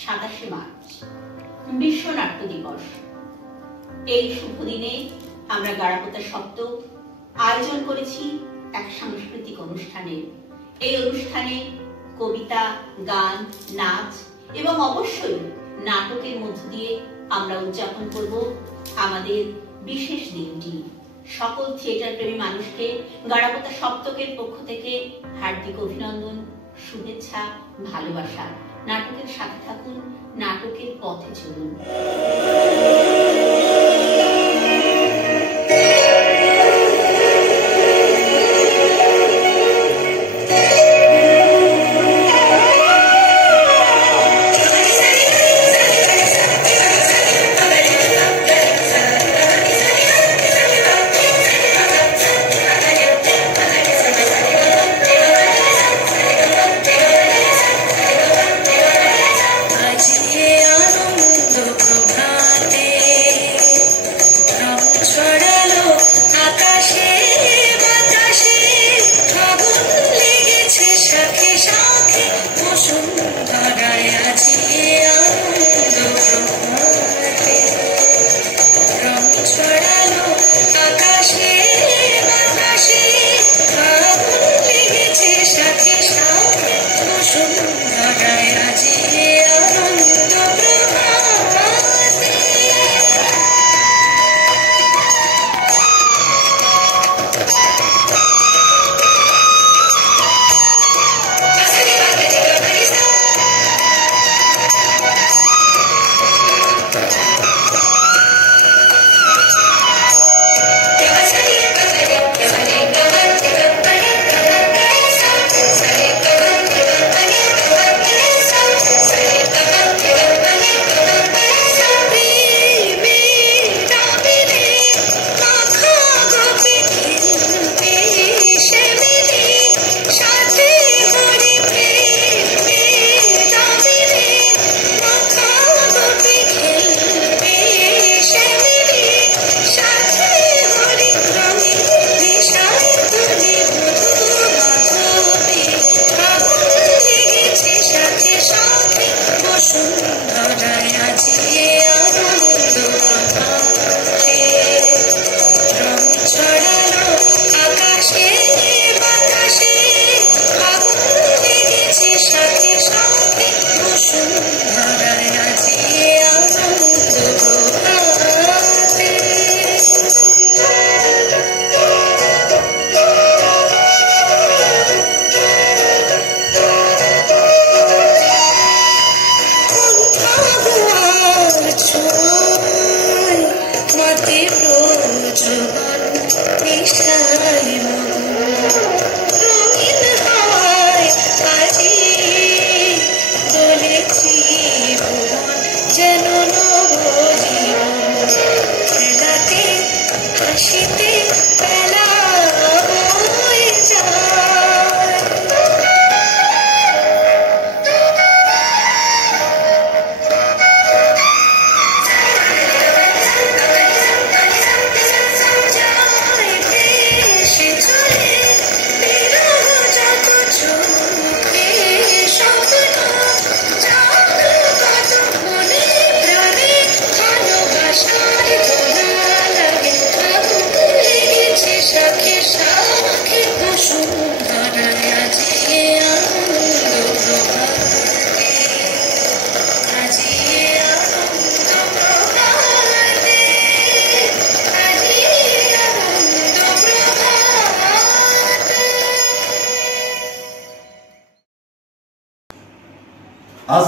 27 March বিশ্ব নাট্য দিবস। এই শুভ দিনে আমরা গাড়াপোতা সপ্তক আয়োজন করেছি এক সাংস্কৃতিক অনুষ্ঠানের। এই অনুষ্ঠানে কবিতা, গান, নাচ এবং অবশ্যই নাটকের মধ্য দিয়ে আমরা উদযাপন করব আমাদের বিশেষ দিনটি। সকল থিয়েটার প্রেমী মানুষকে গাড়াপোতা সপ্তকের পক্ষ থেকে হার্দিক অভিনন্দন, শুভেচ্ছা, ভালোবাসা। নাটকের সাথে থাকুন, নাটকের পথে চলুন।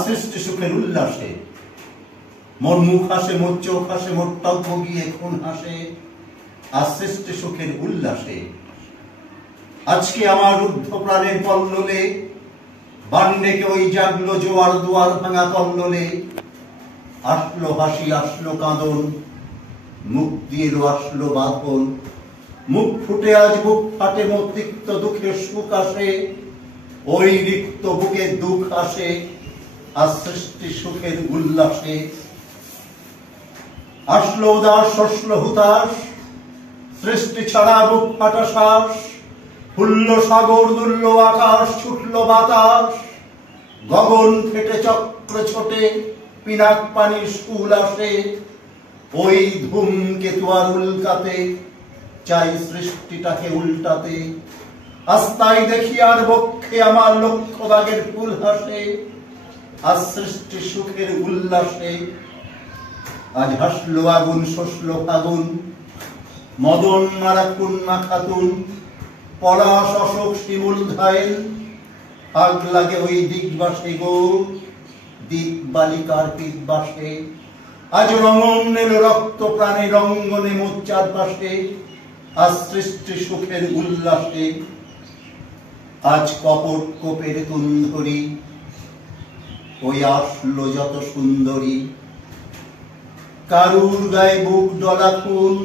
সৃষ্টি সুখের উল্লাসে মোর মুখ হাসে, মোর চোখ হাসে, মোর টক গিয়ে খুন হাসে। সৃষ্টি সুখের উল্লাসে আজকে আমার রুদ্ধ প্রাণের পল্ললে বান্ডেকে ওই জাগলো জোয়ার দুয়ার ভাঙা কল্লোলে। আসলো হাসি, আসলো কাঁদন, মুখ দিয়ে আসলো বাঁধন। মুখ ফুটে আজ বুক ফাটে, মোর তিক্ত দুঃখের সুখ আসে, ওই রিক্ত বুকের দুঃখ আসে। সৃষ্টি সুখের উল্লাসে আসলো উদাস, শসলো হুতাশ, সৃষ্টি ছাড়া বুক ফাটা শ্বাস। ফুলল সাগর, দুলল আকাশ, ছুটল বাতাস, গগন ফেটে চক্র চক্র ছোটে, পিনাক পানির স্কুল আসে, ওই ধূমকেতু আর উল্কাতে চাই সৃষ্টিটাকে উল্টাতে। আস্তাই দেখি আর বক্ষে আমার লক্ষ দাগের ফুল হাসে, আজ সৃষ্টি সুখের উল্লাসে। আজ হাসলো আগুন, শসলো ফাগুন, মদন মারা কন্যা খাতুন, পলাশ অশোক শিমুল ঘায়েল, আগ লাগে ওই দিগবাসে গো, দ্বীপ বালিকার পিতবাসে। আজ রঙন এলো রক্ত প্রাণে, রঙ্গনে মোর্চার পাশে, আজ সৃষ্টি সুখের উল্লাসে। আজ কপট কোপের তুন্ধরি, ওই আসলো যত সুন্দরী। কারুর গায়ে বুক ডলা খুন,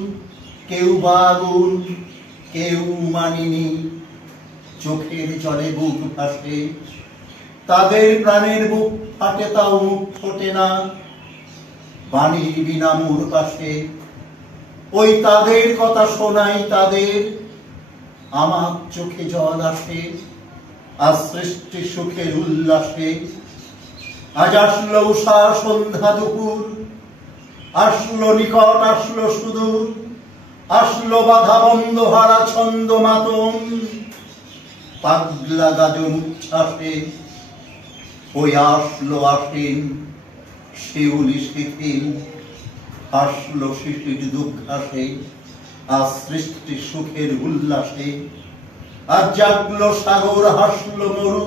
কেউ বা আগুন, কেউ মানিনি, চোখের জলে বুক ভাসে। তাদের প্রাণের বুক ফাটে, তাও মুখ ফোটে না, বাণীর বিনা মোর পাশে। ওই তাদের কথা শোনাই তাদের, আমার চোখে জল আসে, আজ সৃষ্টি সুখের উল্লাসে। আজ আসলো উষা সন্ধ্যা দুপুর, আসলো নিকট আসলো সুদূর, আসলো বাধা বন্ধ হারা ছন্দ মাতন, পাগলা গাজন উচ্ছ্বাসে। ওই আসলো আসেন শিউলি শিথিল, আসলো শিশির দুর্ঘাসে, আজ সৃষ্টি সুখের উল্লাসে। আজ জাগলো সাগর, হাসলো মরু,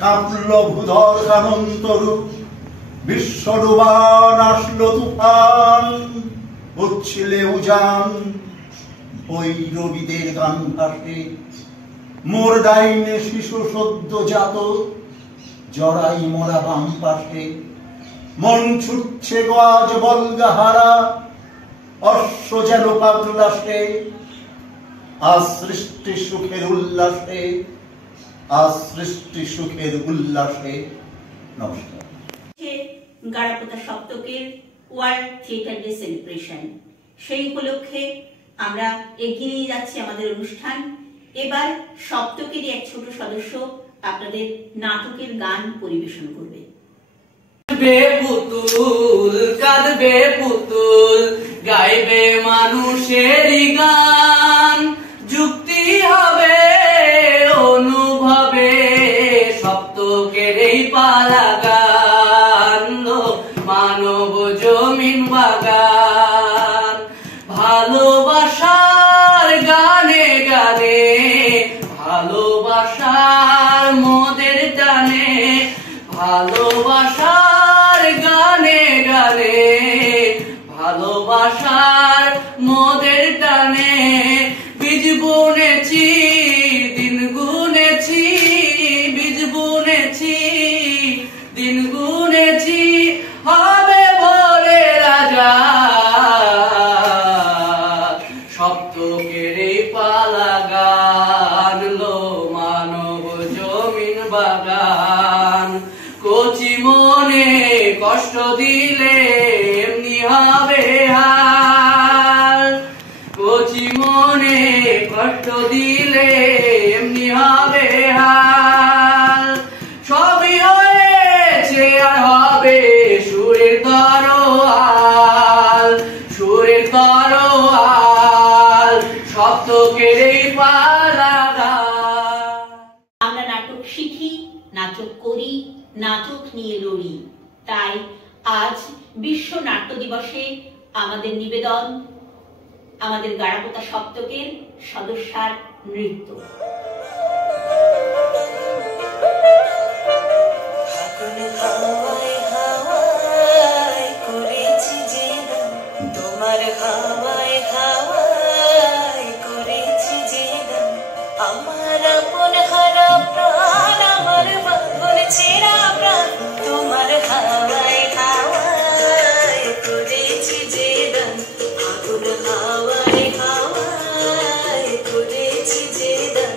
কাঁপলো ভূধর কানন তরু, বিশ্ব ডুবান আসলো তুফান, উচ্ছিলে উজান ভৈরবীদের গান ভাসে। মোর ডাইনে শিশু সদ্য জাত, জড়াই মরা বাম পাশে। মন ছুটছে গো আজ বলগা হারা, অশ্ব যেন পাগলাসে, আজ সৃষ্টি সুখের উল্লাসে, আজ সৃষ্টি সুখের উল্লাসে। নমস্কার। গাড়াপোতা সপ্তকের ওয়ার্ল্ড থিয়েটার ডে সেলিব্রেশন, সেই উপলক্ষে আমরা এগিয়ে নিয়ে যাচ্ছি আমাদের অনুষ্ঠান। এবার সপ্তকেরই এক ছোট সদস্য আপনাদের নাটকের গান পরিবেশন করবে। পুতুল কাঁদবে পুতুল, গাইবে মানুষেরই গান, যুক্তি হবে অনুভবে সপ্তকের এই পালা গান, মানব জমিন বাগান। ভালোবাসার গানে গানে, ভালোবাসার মোদের টানে, ভালোবাসার গানে গানে, ভালোবাসার মোদের টানে। বীজ বুনেছি দিন গুনেছি, বীজ বুনেছি দিন গুনেছি, হবে ভোরে রাজা। সপ্তকের এই পালা গান, লো মানব জমিন বাগান। কচি মনে কষ্ট দিলে এমনি হবে হাল, কচি মনে কষ্ট দিলে এমনি হবে হাল। সবই হয়েছে আর হবে সুরের তরোয়াল, সুরের তরোয়াল, সপ্তকের এই পালা গান। আমরা নাটক শিখি, নাটক করি, নাটক নিয়ে লড়ি। তাই আজ বিশ্ব নাট্য দিবসে আমাদের নিবেদন আমাদের গাড়াপোতা সপ্তকের সদস্যার নৃত্য। তোমার হাওয়ায় হাওয়ায় করেছি যে দাম, আমার আপন হারা প্রাণ, আমার বাঁধন ছেঁড়া প্রাণ, তোমার হাওয়ায় হাওয়ায় করেছি যে দাম, আগুন হাওয়ায় হাওয়ায় করেছি যে দাম।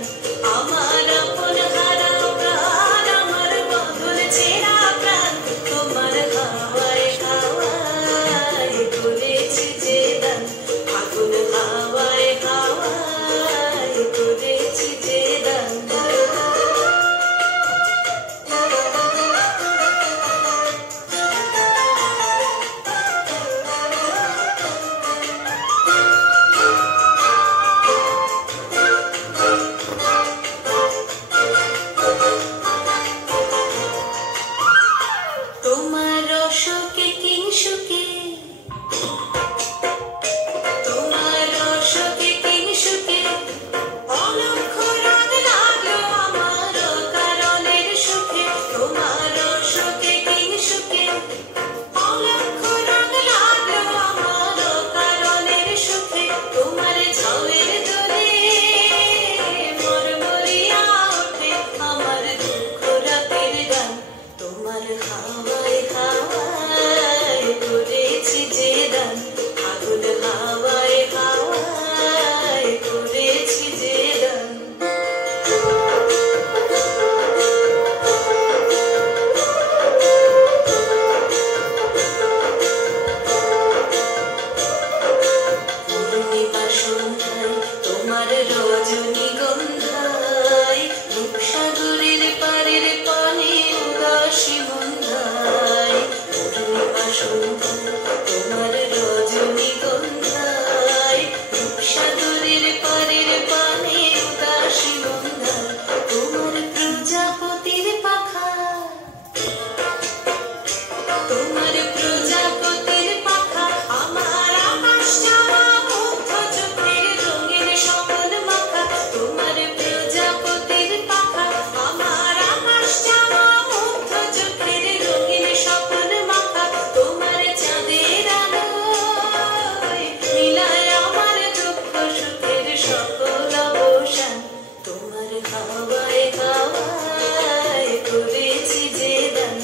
হাওয়ায় হাওয়ায় করেছি যে দান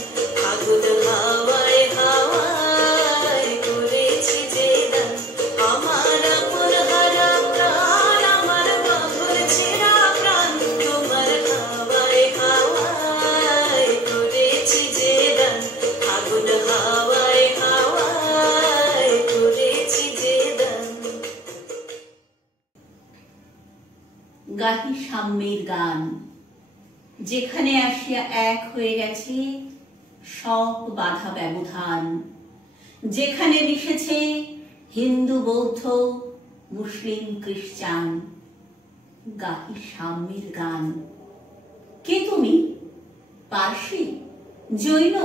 আগুন হাওয়ায় হাওয়ায় করেছি যে দান আমার আপন হারা প্রাণ আমার বাঁধন ছেঁড়া প্রাণ তোমার হাওয়ায় হাওয়ায় করেছি যে দান আগুন হাওয়ায় হাওয়ায় করেছি যে দান। গাহি সাম্যের গান, যেখানে আসিয়া এক হয়ে গেছে সব বাধা ব্যবধান, যেখানে মিশেছে হিন্দু বৌদ্ধ মুসলিম খ্রিস্টান। গাহি সাম্যের গান। কে তুমি? পার্সি, জৈন,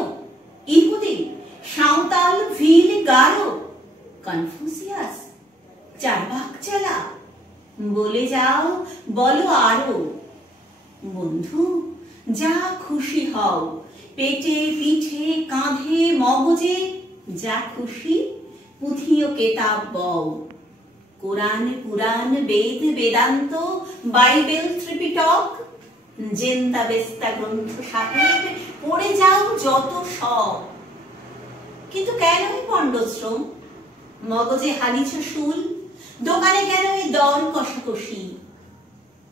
ইহুদি, সাঁওতাল, ভিল, গারো, কনফুসিয়াস, চারবাক চালা? বলে যাও, বলো আরো। বন্ধু, যা খুশি হও, পেটে পিঠে কাঁধে মগজে যা খুশি পুঁথি ও কেতাব বও। কোরআন পুরাণ বেদ বেদান্ত বাইবেল ত্রিপিটক জেন্দা বেস্তা গ্রন্থ সাহেব পড়ে যাও যত সব। কিন্তু কেন এই পণ্ডশ্রম? মগজে হানিছ শুল, দোকানে কেন এই দর কষাকষি?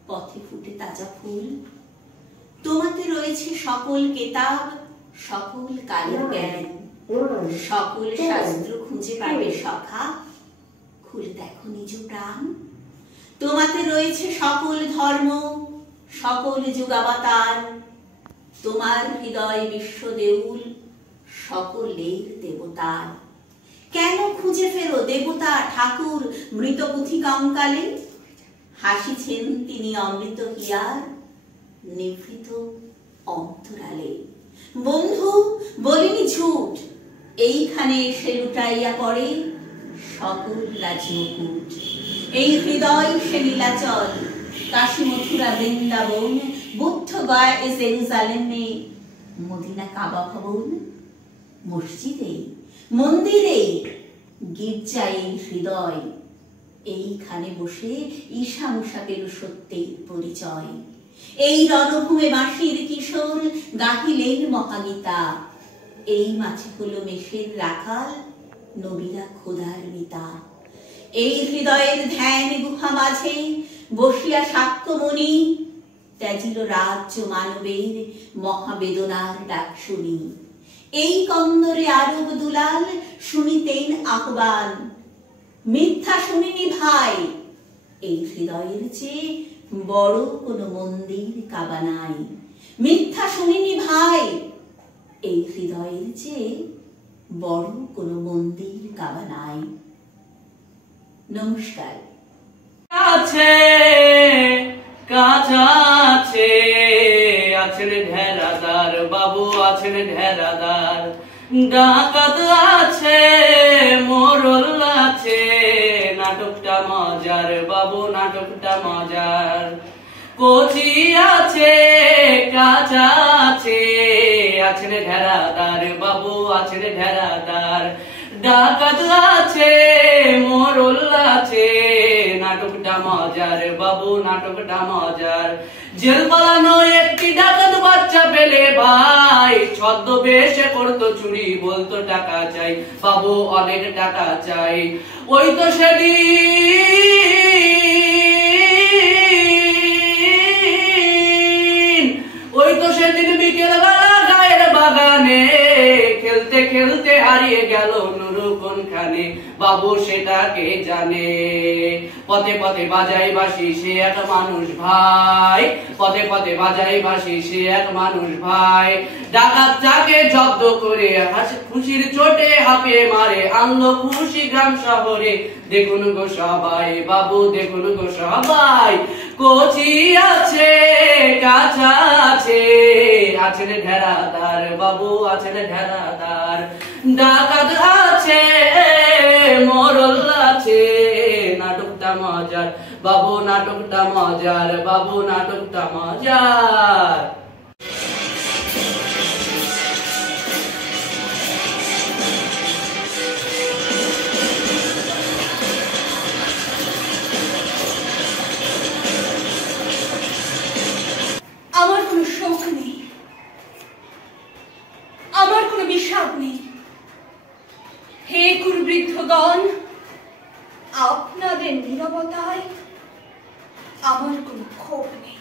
পথে ফুটে তাজা ফুল। তোমাতে রয়েছে সকল কেতাব, সকল কালের জ্ঞান, সকল শাস্ত্র খুঁজে পাবে সখা। খুলে দেখো নিজ প্রাণ। তোমাতে রয়েছে সকল ধর্ম, সকল যুগাবতার। তোমার হৃদয় বিশ্ব দেউল, সকলের দেবতার। কেন খুঁজে ফেরো দেবতা ঠাকুর মৃত পুঁথি কঙ্কালে? হাসিছেন তিনি অমৃত হিয়ার নিভৃত অন্তরালে। বন্ধু, বলিনি ঝুট, এইখানে সে লুটাইয়া পড়ে সকল রাজমুকুট। এই হৃদয় সে নীলাচল, কাশী মথুরা বৃন্দাবন, বুদ্ধ গয়া জেরুজালেমে, মদিনা কাবা ভবন। মসজিদে মন্দিরে গির্জায় হৃদয়, এইখানে বসে ঈশা মুশা পেল সত্যের পরিচয়। এই রণভূমে বাঁশির কিশোর গাহিলেন মহাগীতা। এই মাঝে হলো মেষের রাখাল, নবীরা খোদার মিতা। এই হৃদয়ের ধ্যান গুহা মাঝে বসিয়া সাক্ষ্যমণি ত্যাজিল রাজ্য মানবের মহাবেদনার ডাক শুনি। এই কন্দরে আরব দুলাল শুনিতেন আহ্বান, মিথ্যা শুনিনি ভাই, এই হৃদয়ের চেয়ে বড় কোনো মন্দির কাবা নাই। মিথ্যা শুনিনি ভাই, এই হৃদয়ের চেয়ে বড় কোনো মন্দির কাবা নাই। নমস্কার। আছে কাঁচা আছে, আছেন ঢেরাদার বাবু, আছেন ঢেরাদার। ডাকাত আছে, মোরল আছে, নাটকটা মজার বাবু, নাটকটা মজার। কচি আছে কাঁচা আছে, আছেন ঢেরাদার বাবু, আছেন ঢেরাদার। ডাকাত আছে, মোরল আছে, নাটকটা মজার বাবু, নাটকটা মজার। জেল পালানো একটি ডাকাত বাচ্চা পেলে ভাই, ছদ্মবেশে করতো চুরি, বলতো টাকা চাই বাবু, অনেক টাকা চাই। ওই তো সেদিন, ওই তো সেদিন বিকেল বেলা গায়ের বাগানে খেলতে খেলতে হারিয়ে গেল নুরু কোনখানে বাবু, সেটা কে জানে। পথে পথে বাজাই বাঁশি সে এক মানুষ ভাই, পথে পথে বাজাই বাঁশি সে এক মানুষ ভাই। ডাকাত তাকে জব্দ করে খুশির চোটে হাঁপিয়ে মারে, আনলো খুশি গ্রাম শহরে। দেখুন গো সবাই বাবু, দেখুন গো সবাই। কচি আছে কাঁচা আছে, আছেন ঢেরাদার বাবু, আছেন ঢেরাদার। ডাকাত আছে, মোরল আছে, নাটকটা মজার বাবু, নাটকটা মজার বাবু, নাটকটা মজার। কোনো শোক নেই, আমার কোনো বিষাদ নেই। হে কুরবৃদ্ধগণ, আপনাদের নীরবতায় আমার কোনো ক্ষোভ নেই।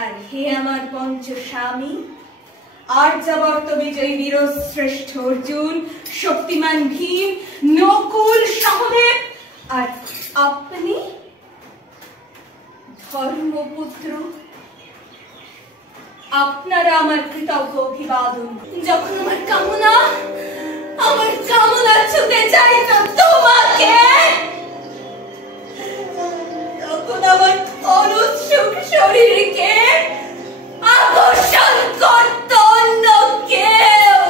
আর হে আমার পঞ্চস্বামী, আর্যাবর্ত বিজয়ী বীরশ্রেষ্ঠ অর্জুন, শক্তিমান ভীম, নকুল, সহদেব, আর আপনি ধর্মপুত্র, আপনারা আমার কৃতজ্ঞ অভিবাদন। যখন আমার কামনা ছুতে চাইত তোমাকে, তখন আমার অনুৎসুক শরীরকে আকর্ষণ করত অন্য কেউ।